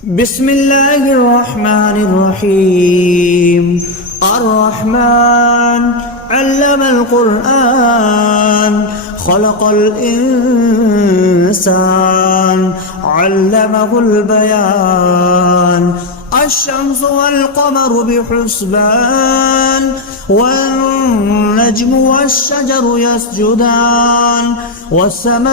بسم الله الرحمن الرحيم. الرحمن علم القرآن خلق الإنسان علمه البيان. الشمس والقمر بحسبان والنجم والشجر يسجدان والسماء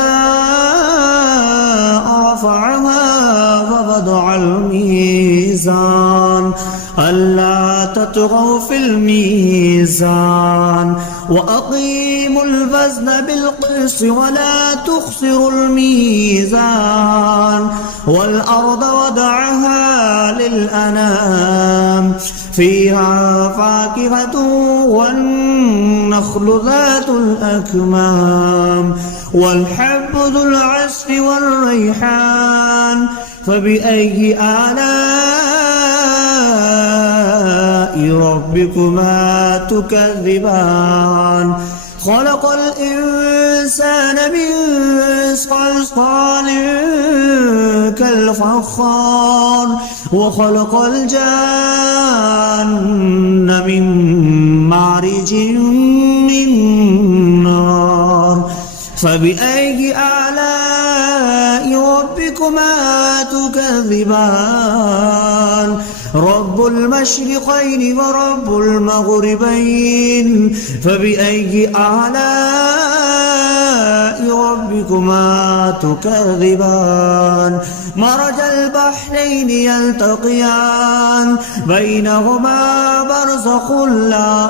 رفعها ووضع الميزان ألا تطغوا في الميزان وأقيموا الوزن بالقسط ولا تخسروا الميزان والأرض وضعها للأنام فيها فاكهة والنخل ذات الأكمام والحب ذو العصف والريحان فبأي آلاء ربكما تكذبان. خلق الإنسان من صلصال كالفخار وخلق الجان من مارج من نار فبأي آلاء ربكما تكذبان. رب المشرقين ورب المغربين فبأي آلاء ربكما تكذبان. مرج البحرين يلتقيان بينهما برزخ لا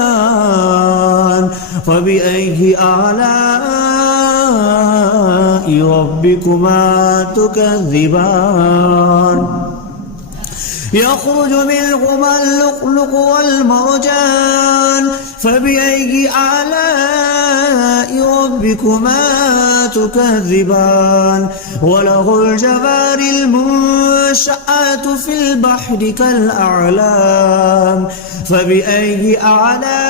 يبغيان فبأي آلاء ربكما تكذبان. يخرج منهما اللؤلؤ والمرجان فبأي آلاء ربكما تكذبان. وله الجوار المنشآت في البحر كالأعلام فبأي آلاء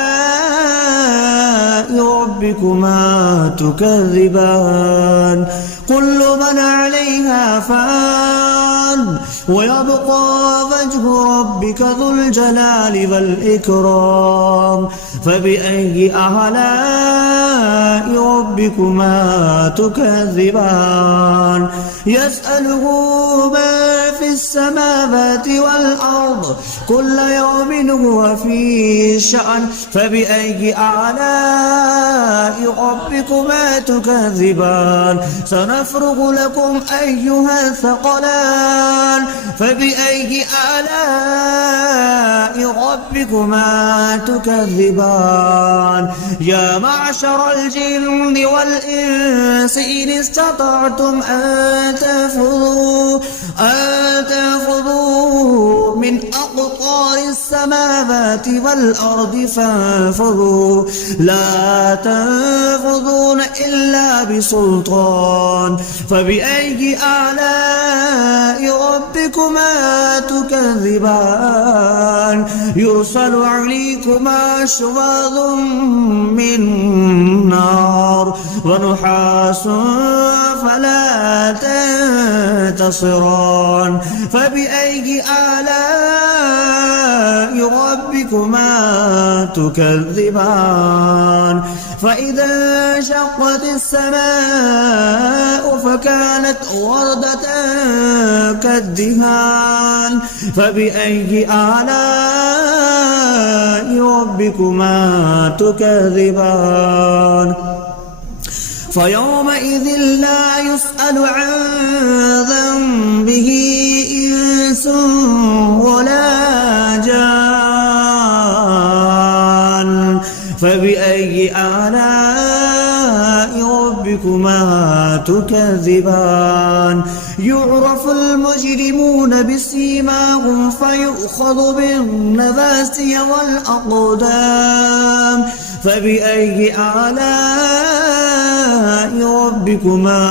ربكما تكذبان. كل من عليها فان ويبقى وجه ربك ذو الجلال والإكرام فبأي آلاء ربكما تكذبان. يسأله ما في السماوات والأرض كل يوم هو في شأن فبأي آلاء ربكما تكذبان. سنفرغ لكم أيها الثقلان فبأي آلاء ربكما تكذبان. يا معشر الجن والإنس إن استطعتم أن تنفذوا من أقطار السماوات والأرض فانفذوا لا تنفذون إلا بسلطان فبأي آلاء ربكما تكذبان. يرسل عليكما شواظ من نار ونحاس فلا تنتصران فبأي آلاء ربكما تكذبان. فإذا انشقت السماء فكانت وردة كالدهان فبأي آلاء ربكما تكذبان. فيومئذ لا يسأل عن ذنبه إنس ولا جان فبأي آلاء ربكما تكذبان. يعرف المجرمون بسيماهم فيؤخذ بالنواسي والأقدام فبأي آلاء ربكما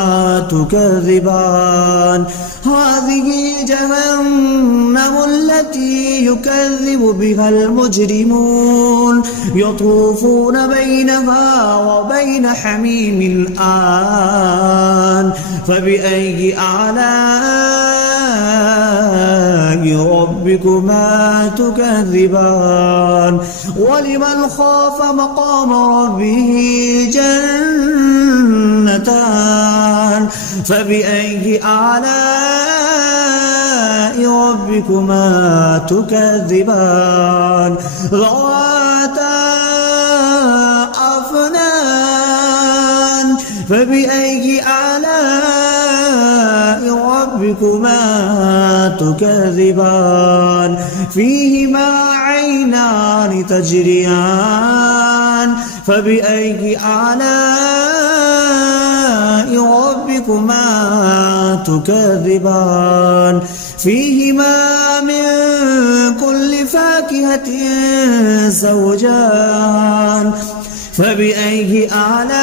تكذبان. هذه جهنم التي يكذب بها المجرمون يطوفون بينها وبين حميم آن فبأي آلاء ربكما تكذبان ولمن خاف مقام ربه جنتان فبأي آلاء ربكما تكذبان ذواتا أفنان فبأي آلاء ربكما تكذبان فيهما عينان تجريان فبأي آلاء ربكما تكذبان فيهما من كل فاكهة زوجان فبأي آلاء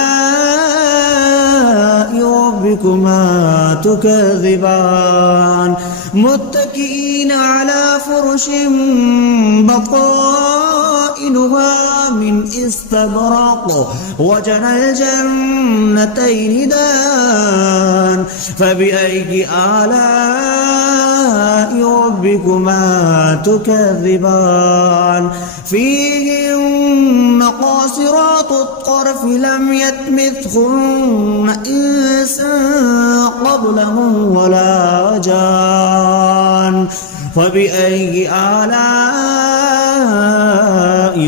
ربكما تكذبان متكئين على فرش بطائنها من استبرق وجنى الجنتين دان فبأي آلاء ربكما تكذبان فيهن قاصرات الطرف لم يطمثهن إنس قبلهم ولا جان فبأي آلاء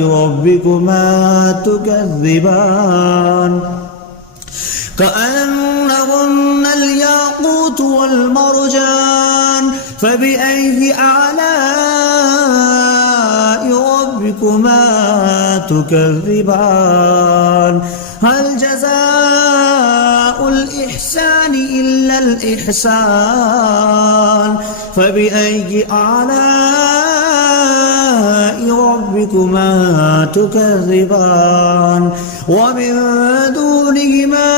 ربكما تكذبان كأنهن الياقوت والمرجان فبأي آلاء ربكما تكذبان هل جزاء الإحسان إلا الإحسان فبأي آلاء ربكما تكذبان ومن دونهما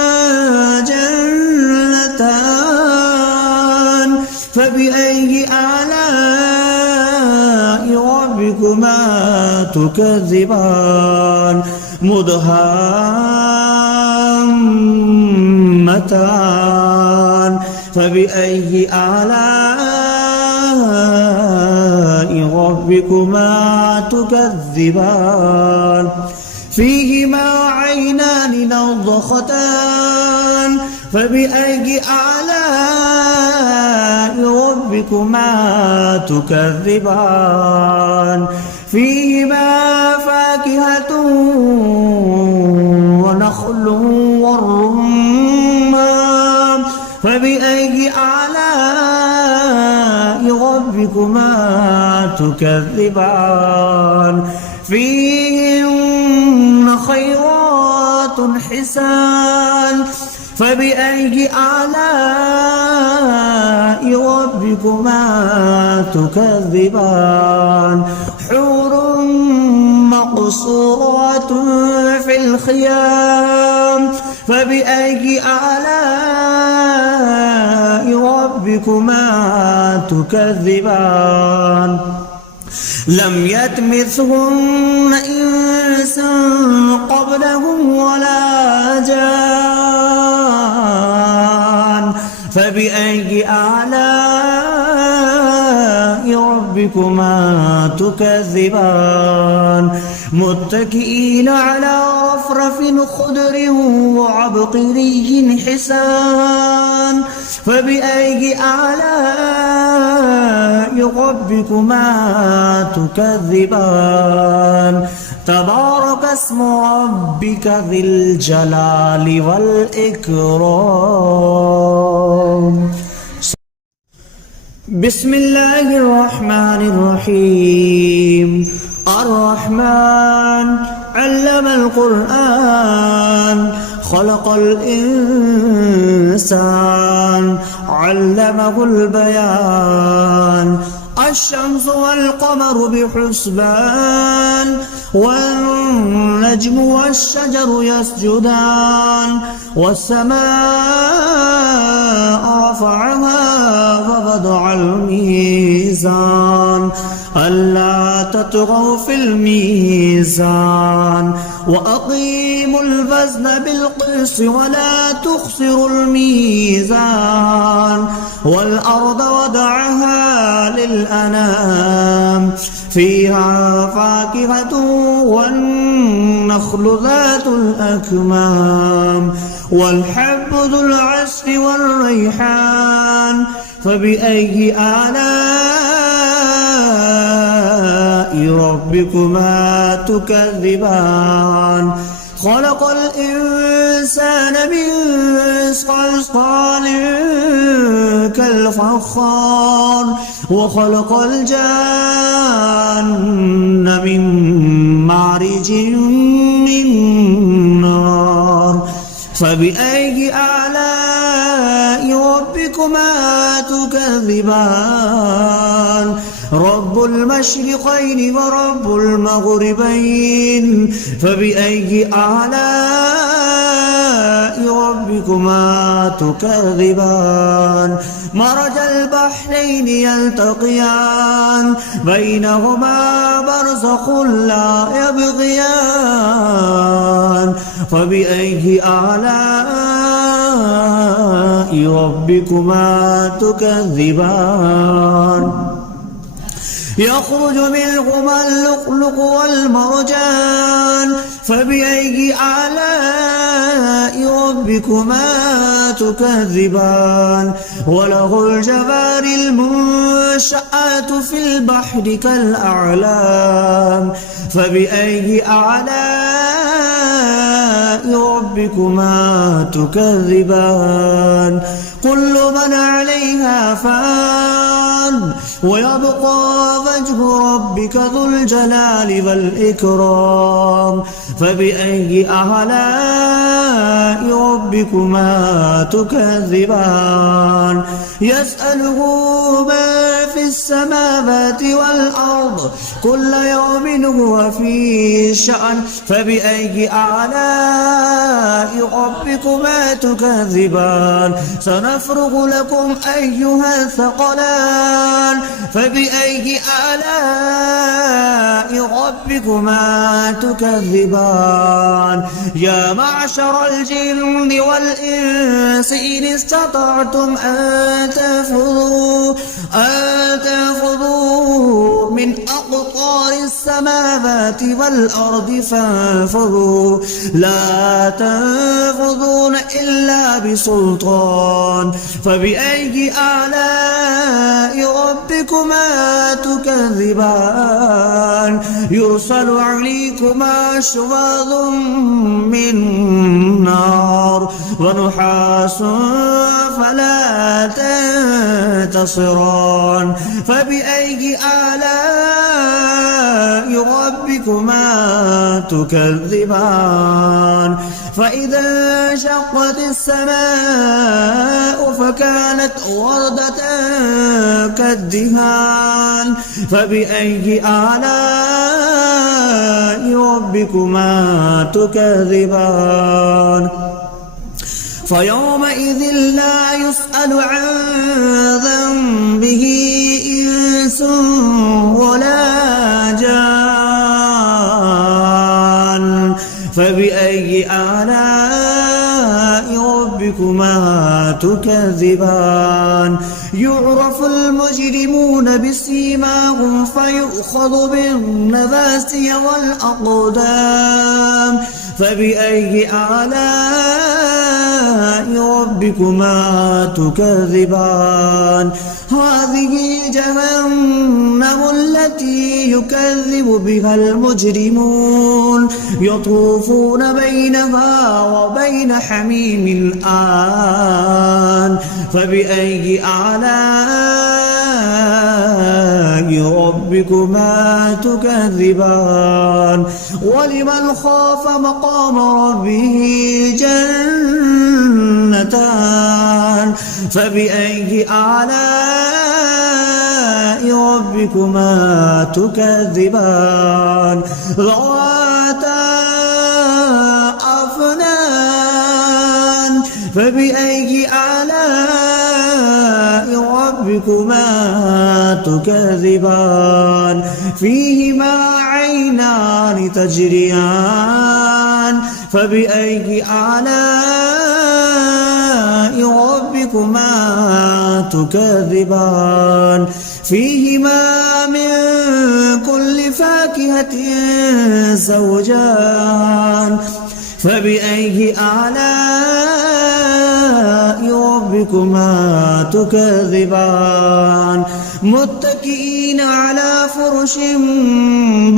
جنتان فبأي آلاء ربكما تكذبان مدهامتان فبأي آلاء ربكما تكذبان فيهما عينان نضختان فبأي آلاء ربكما تكذبان فيهما فاكهة ونخل والرمان فبأي آلاء ربكما تكذبان فيهن خيرات حسان فبأي آلاء ربكما تكذبان حور مقصورات في الخيام فبأي آلاء ربكما تكذبان لم يطمثهن إنس قبلهم ولا جان فبأي آلاء ربكما تكذبان متكئين على رفرف خضر وعبقري حسان فبأي آلاء ربكما تكذبان تبارك اسم ربك ذي الجلال والإكرام بسم الله الرحمن الرحيم الرحمن علم القرآن خلق الإنسان علمه البيان الشمس والقمر بحسبان والنجم والشجر يسجدان والسماء رفعها فوضع الميزان ألا تطغوا في الميزان وأقيموا الوزن بالقسط ولا تخسروا الميزان والأرض وضعها للأنام فيها فاكهة والنخل ذات الأكمام والحب ذو العصف والريحان فبأي آلاء ربكما تكذبان خلق الإنسان من صلصال كالفخار وخلق الجان من مارج من نار فبأي آلاء ربكما تكذبان رب المشرقين ورب المغربين فبأي آلاء ربكما تكذبان مرج البحرين يلتقيان بينهما برزخ لا يبغيان فبأي آلاء ربكما تكذبان يخرج منهما اللؤلؤ والمرجان فبأي آلاء ربكما تكذبان وله الجوار المنشآت في البحر كالأعلام فبأي آلاء ربكما تكذبان كل من عليها فان ويبقى وجه ربك ذو الجلال والإكرام فبأي آلاء ربكما تكذبان يسأله من في السماوات والأرض كل يوم هو في شأن فبأي آلاء ربكما تكذبان سنفرغ لكم أيها الثقلان فبأي آلاء ربكما تكذبان يا معشر الجن والإنس إن استطعتم أن تنفذوا من أقطار السماوات والأرض فانفذوا لا تنفذون إلا بسلطان فبأي آلاء ربكما تكذبان يرسل عليكما شواظ من نار ونحاس فلا تنتصران فبأي آلاء ربكما تكذبان فإذا انشقت السماء فكانت وردة كالدهان فبأي آلاء ربكما تكذبان فيومئذ لا يسأل عن ذنبه إنس ولا جان فبأي آلاء ربكما تكذبان يعرف المجرمون بسيماهم فيؤخذ بالنواسي والأقدام فبأي آلاء ربكما تكذبان هذه جهنم التي يكذب بها المجرمون يطوفون بينها وبين حميم آن فبأي آلاء ربكما تكذبان ولمن خاف مقام ربه جنتان فبأي آلاء ربكما تكذبان ذواتا أفنان فبأي آلاء ربكما تكذبان فيهما عينان تجريان فبأي آلاء ربكما تكذبان فيهما من كل فاكهة زوجان فبأي آلاء ربكما تكذبان متكئين على فرش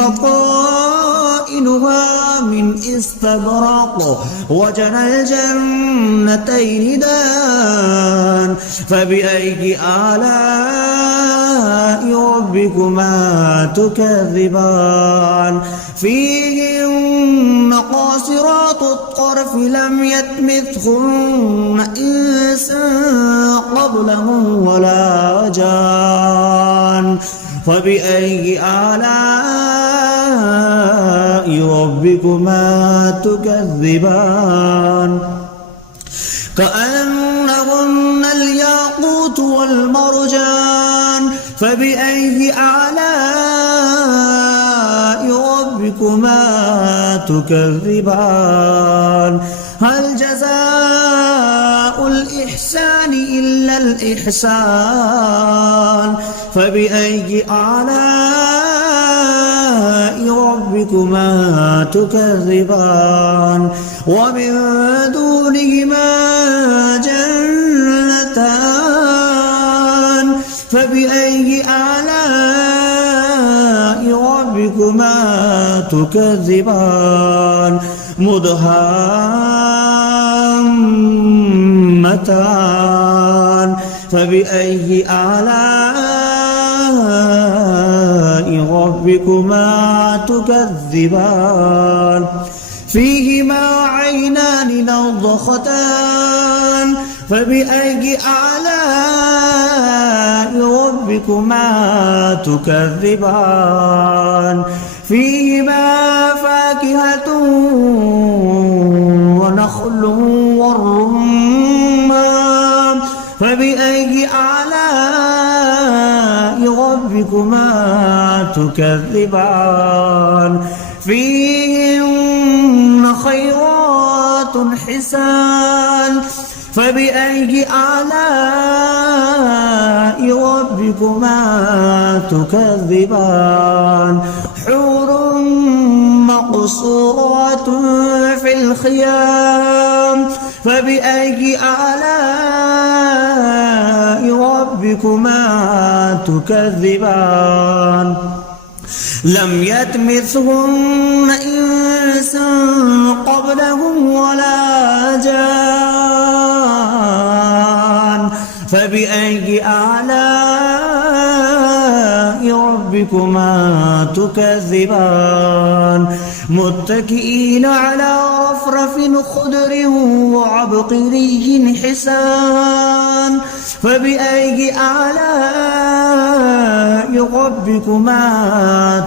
بطائنها من استبرق وجنى الجنتين دان فبأي آلاء ربكما تكذبان فيهن قاصرات الطرف لم يطمثهن إنس قبلهم ولا جان فبأي آلاء ربكما تكذبان كأنهن الياقوت والمرجان فبأي آلاء ربكما تكذبان هل جزاء الإحسان إلا الإحسان فبأي آلاء ربكما تكذبان ومن دونهما جنتان فبأي آلاء ربكما تكذبان مدهامتان فبأي آلاء ربكما تكذبان فيهما عينان نضختان فبأي آلاء ربكما تكذبان فيهما فاكهة ونخل والرمان فبأي آلاء ربكما تكذبان فيهن خيرات حسان فبأي آلاء ربكما تكذبان حور مقصورات في الخيام فبأي آلاء ربكما تكذبان لم يطمثهن إنس قبلهم ولا جان فبأي آلاء ربكما تكذبان متكئين على رفرف خضر وعبقري حسان فبأي آلاء ربكما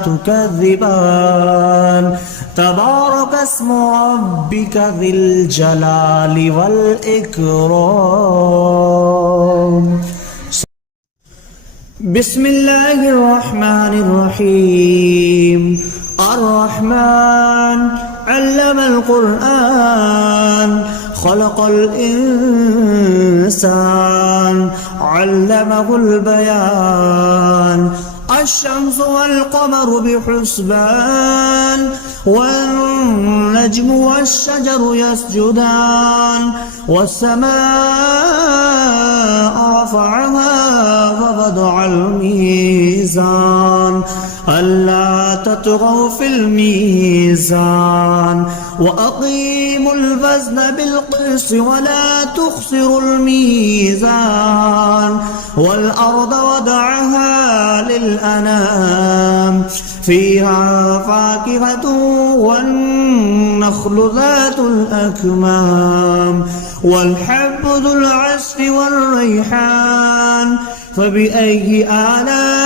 تكذبان تبارك اسم ربك ذي الجلال والإكرام بسم الله الرحمن الرحيم الرحمن علم القرآن خلق الإنسان علمه البيان الشمس والقمر بحسبان والنجم والشجر يسجدان والسماء رفعها ووضع الميزان ألا تطغوا في الميزان وأقيموا الوزن بالقسط ولا تخسروا الميزان والأرض وضعها للأنام فيها فاكهة والنخل ذات الأكمام والحب ذو العصف والريحان فبأي آلاء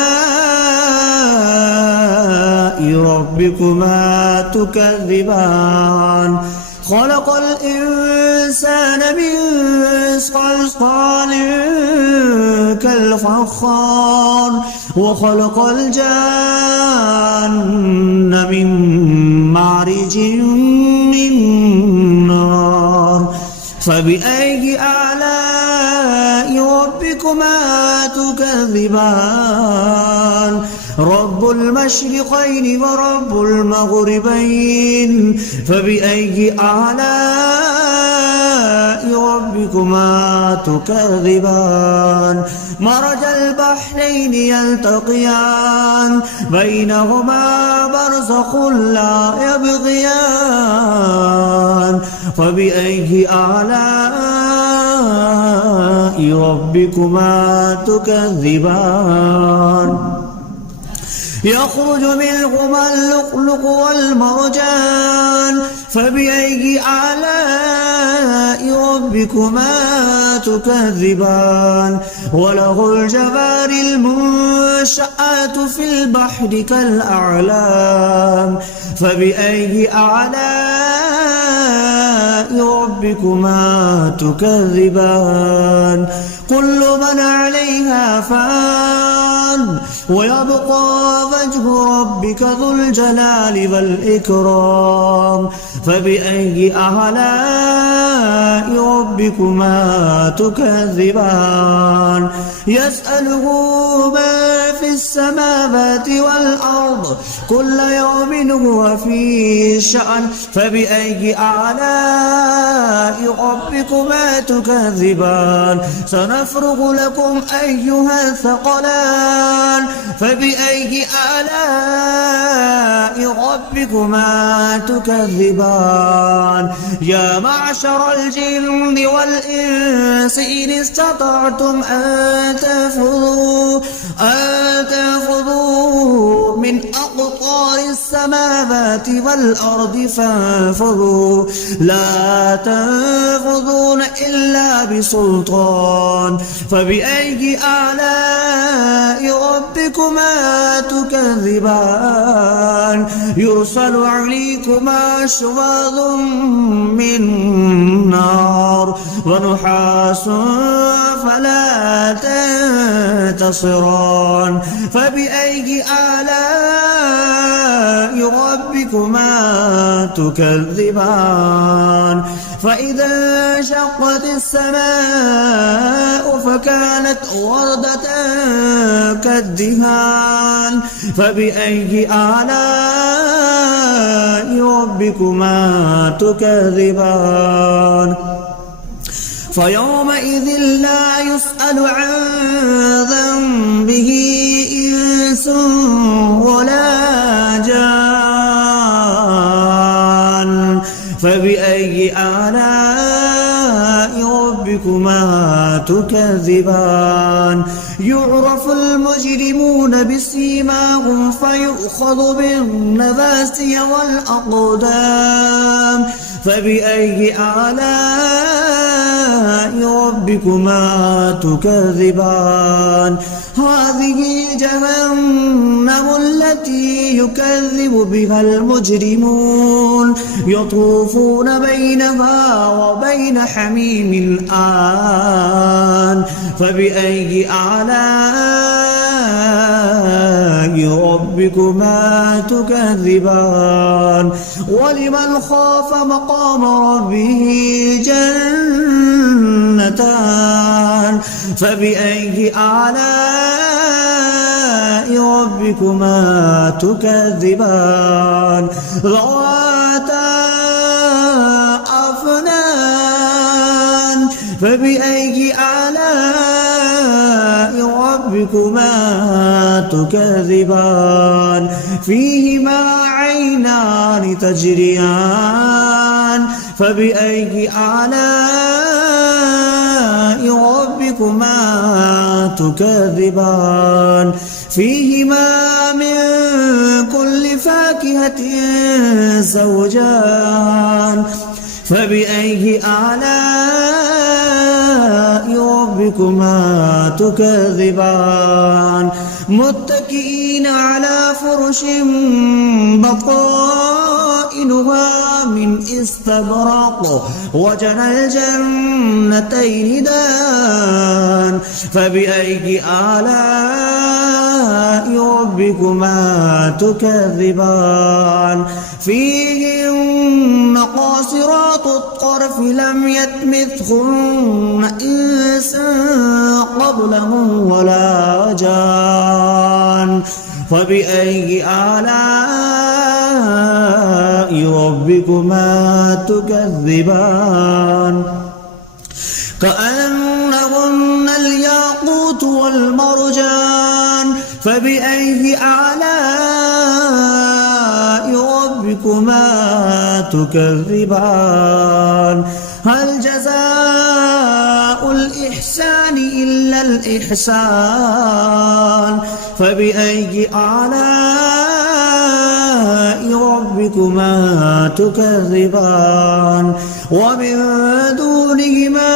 ربكما تكذبان خلق الإنسان من صلصال كالفخار وخلق الجان من مارج من نار فبأي آلاء ربكما تكذبان رب المشرقين ورب المغربين فبأي آلاء ربكما تكذبان مرج البحرين يلتقيان بينهما برزخ لا يبغيان فبأي آلاء ربكما تكذبان يخرج منهما اللؤلؤ والمرجان فبأي آلاء ربكما تكذبان وله الجوار المنشآت في البحر كالأعلام فبأي آلاء ربكما تكذبان كل من عليها فان ويبقى وجه ربك ذو الجلال والإكرام فبأي آلاء ربكما تكذبان يسأله من في السماوات والأرض كل يوم هو في شأن فبأي آلاء ربكما تكذبان سنفرغ لكم أيها الثقلان فبأي آلاء ربكما تكذبان يا معشر الجن والإنس إن استطعتم أن تنفذوا من أقطار السماوات والأرض فانفذوا لا تنفذون إلا بسلطان فبأي آلاء ربكما تكذبان يرسل عليكما شواظ من نار ونحاس فلا تنتصران فبأي آلاء ربكما تكذبان فإذا انشقت السماء فكانت وردة كالدهان فبأي آلاء ربكما تكذبان فيومئذ لا يسأل عن ذنبه إنس ولا جان فبأي آلاء ربكما تكذبان يعرف المجرمون بسيماهم فيؤخذ بالنواسي والأقدام فبأي آلاء ربكما تكذبان هذه جهنم التي يكذب بها المجرمون يطوفون بينها وبين حميم آن فبأي آلاء ربكما تكذبان ولمن خاف مقام ربه جنتان فبأي آلاء ربكما تكذبان ذواتا أفنان فبأي آلاء ربكما تكذبان فيهما عينان تجريان فبأي آلاء ربكما تكذبان فيهما من كل فاكهة زوجان فبأي آلاء ربكما ربكما تكذبان متكئين على فرش بطائنها من استبرق وجنى الجنتين دان فبأي آلاء ربكما تكذبان فيهن قاصرات الطرف لم يطمثهن إنس قبلهم ولا جان فبأي آلاء ربكما تكذبان كأنهن الياقوت والمرجان فبأي آلاء ربكما تكذبان هل جزاء الإحسان إلا الإحسان فبأي آلاء ربكما تكذبان ومن دونهما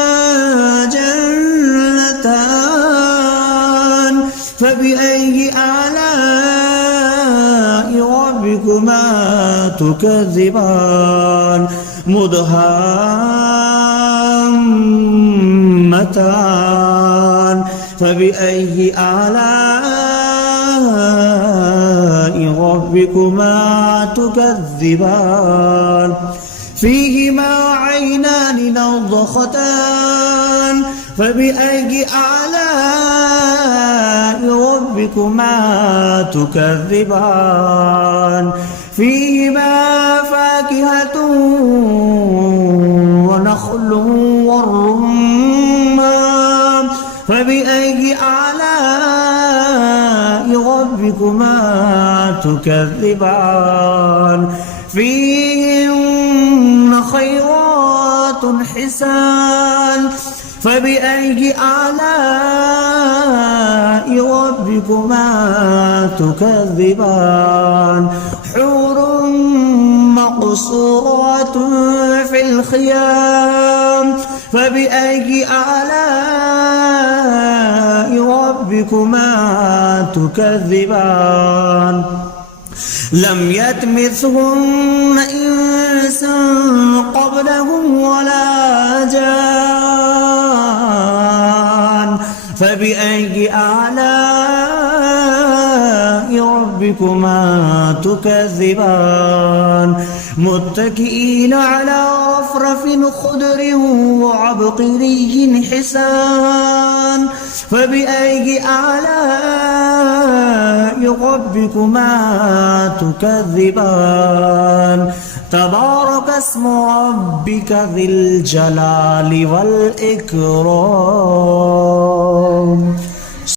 جنتان فبأي آلاء ربكما تكذبان مدهامتان فبأي آلاء ربكما تكذبان فيهما عينان نضختان فبأي آلاء ربكما تكذبان فيهما فاكهة ونخل والرمان فبأي آلاء ربكما تكذبان فيهن خيرات حسان فبأي آلاء ربكما تكذبان حور مقصورات في الخيام فبأي آلاء ربكما تكذبان لم يطمثهن إنس قبلهم ولا جان فبأي آلاء ربكما تكذبان متكئين على رفرف خضر وعبقري حسان فبأي آلاء ربكما تكذبان تبارك اسم ربك ذي الجلال والإكرام